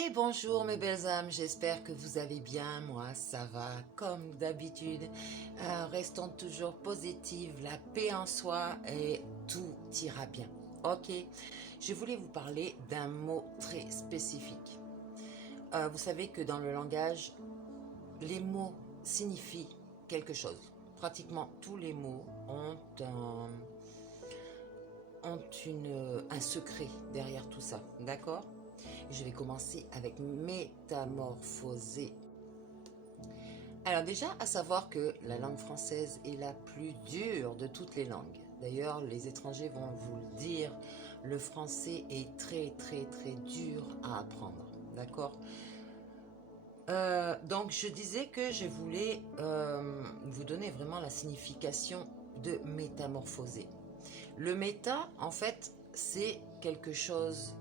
Et bonjour mes belles âmes, j'espère que vous allez bien, moi ça va comme d'habitude. Restons toujours positives, la paix en soi et tout ira bien. Ok, je voulais vous parler d'un mot très spécifique. Vous savez que dans le langage, les mots signifient quelque chose. Pratiquement tous les mots ont un secret derrière tout ça, d'accord? Je vais commencer avec métamorphoser. Alors déjà, à savoir que la langue française est la plus dure de toutes les langues. D'ailleurs, les étrangers vont vous le dire, le français est très très très dur à apprendre, d'accord? Donc je disais que je voulais vous donner vraiment la signification de métamorphoser. Le méta, en fait, c'est quelque chose,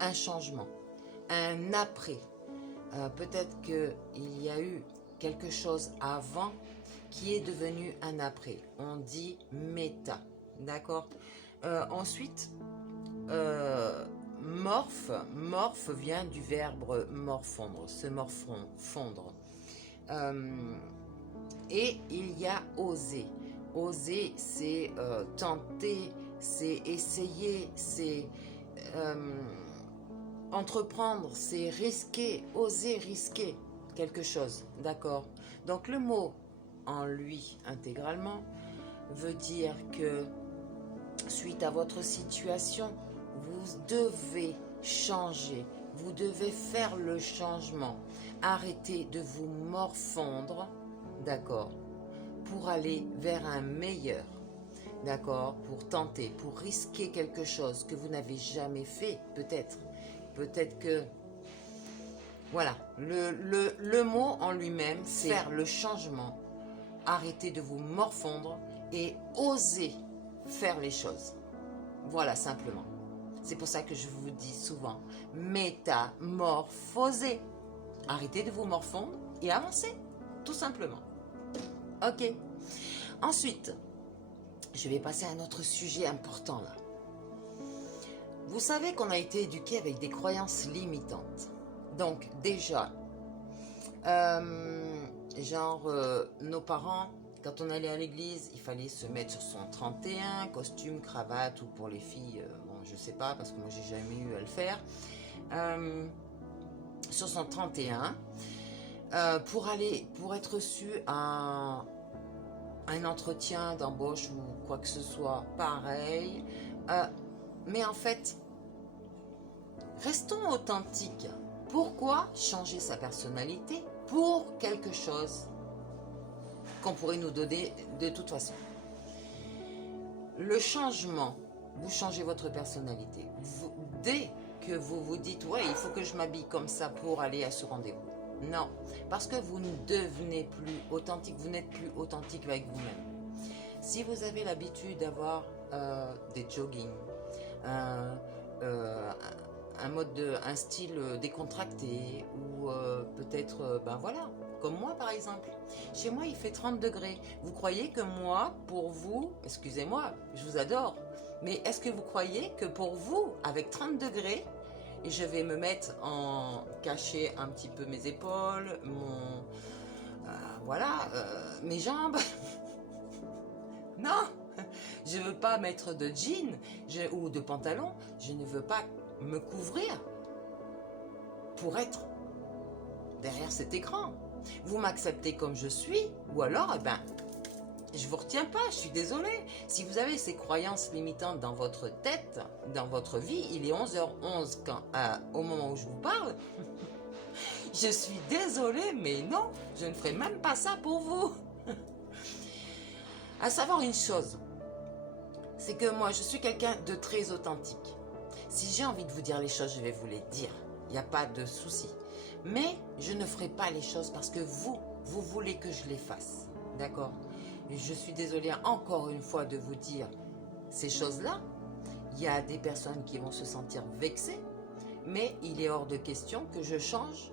un changement, un après. Peut-être qu'il y a eu quelque chose avant qui est devenu un après. On dit méta, d'accord. Ensuite, morphe vient du verbe morfondre, se morfondre. Et il y a oser. Oser, c'est tenter, c'est essayer, c'est entreprendre, c'est risquer, oser risquer quelque chose, d'accord? Donc le mot en lui intégralement veut dire que suite à votre situation, vous devez changer, vous devez faire le changement, arrêtez de vous morfondre, d'accord, pour aller vers un meilleur, d'accord, pour tenter, pour risquer quelque chose que vous n'avez jamais fait, peut-être que, voilà, le mot en lui-même, c'est faire le changement, arrêter de vous morfondre et oser faire les choses. Voilà, simplement. C'est pour ça que je vous dis souvent, métamorphoser. Arrêtez de vous morfondre et avancez, tout simplement. Ok. Ensuite, je vais passer à un autre sujet important là. Vous savez qu'on a été éduqué avec des croyances limitantes. Donc déjà, nos parents, quand on allait à l'église, il fallait se mettre sur son 31, costume, cravate, ou pour les filles, bon, je sais pas, parce que moi, j'ai jamais eu à le faire, sur son 31, pour être reçu à un entretien d'embauche ou quoi que ce soit, pareil. Mais en fait, restons authentiques. Pourquoi changer sa personnalité pour quelque chose qu'on pourrait nous donner de toute façon? Le changement, vous changez votre personnalité. Dès que vous vous dites, ouais, il faut que je m'habille comme ça pour aller à ce rendez-vous. Non, parce que vous ne devenez plus authentique, vous n'êtes plus authentique avec vous-même. Si vous avez l'habitude d'avoir des joggings, un style décontracté ou peut-être, ben voilà, comme moi par exemple. Chez moi il fait 30 degrés. Vous croyez que moi, pour vous, excusez-moi, je vous adore, mais est-ce que vous croyez que pour vous, avec 30 degrés, je vais me mettre en cacher un petit peu mes épaules, mes jambes? Non, je ne veux pas mettre de jean ou de pantalon, je ne veux pas me couvrir pour être derrière cet écran. Vous m'acceptez comme je suis, ou alors, je vous retiens pas, je suis désolée. Si vous avez ces croyances limitantes dans votre tête, dans votre vie, il est 11h11 au moment où je vous parle. Je suis désolée, mais non, je ne ferai même pas ça pour vous. À savoir une chose, c'est que moi, je suis quelqu'un de très authentique. Si j'ai envie de vous dire les choses, je vais vous les dire. Il n'y a pas de souci. Mais je ne ferai pas les choses parce que vous voulez que je les fasse. D'accord? Je suis désolée encore une fois de vous dire ces choses-là. Il y a des personnes qui vont se sentir vexées, mais il est hors de question que je change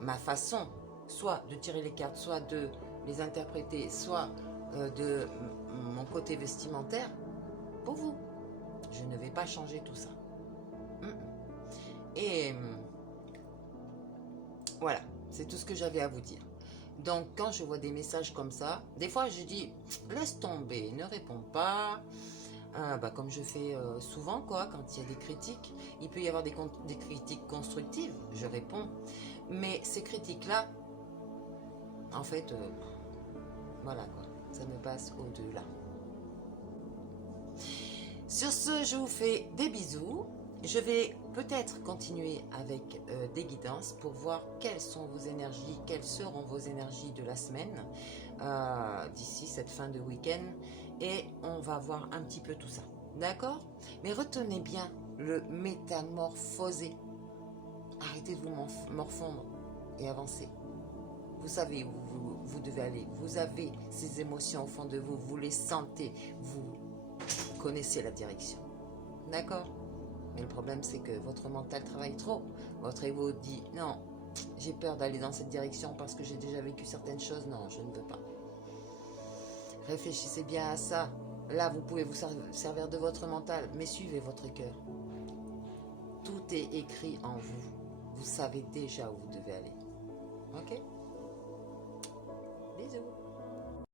ma façon, soit de tirer les cartes, soit de les interpréter, soit de mon côté vestimentaire pour vous. Je ne vais pas changer tout ça. Et Voilà, c'est tout ce que j'avais à vous dire. Donc, quand je vois des messages comme ça, des fois, je dis, laisse tomber, ne réponds pas. Comme je fais souvent, quoi, quand il y a des critiques. Il peut y avoir des critiques constructives, je réponds. Mais ces critiques-là, en fait, voilà, quoi, ça me passe au-delà. Sur ce, je vous fais des bisous. Je vais peut-être continuer avec des guidances pour voir quelles sont vos énergies, quelles seront vos énergies de la semaine d'ici cette fin de week-end. Et on va voir un petit peu tout ça. D'accord? Mais retenez bien le métamorphoser. Arrêtez de vous morfondre et avancez. Vous savez où vous devez aller. Vous avez ces émotions au fond de vous. Vous les sentez. Vous connaissez la direction. D'accord? Mais le problème, c'est que votre mental travaille trop. Votre ego dit, non, j'ai peur d'aller dans cette direction parce que j'ai déjà vécu certaines choses. Non, je ne veux pas. Réfléchissez bien à ça. Là, vous pouvez vous servir de votre mental, mais suivez votre cœur. Tout est écrit en vous. Vous savez déjà où vous devez aller. Ok? Bisous.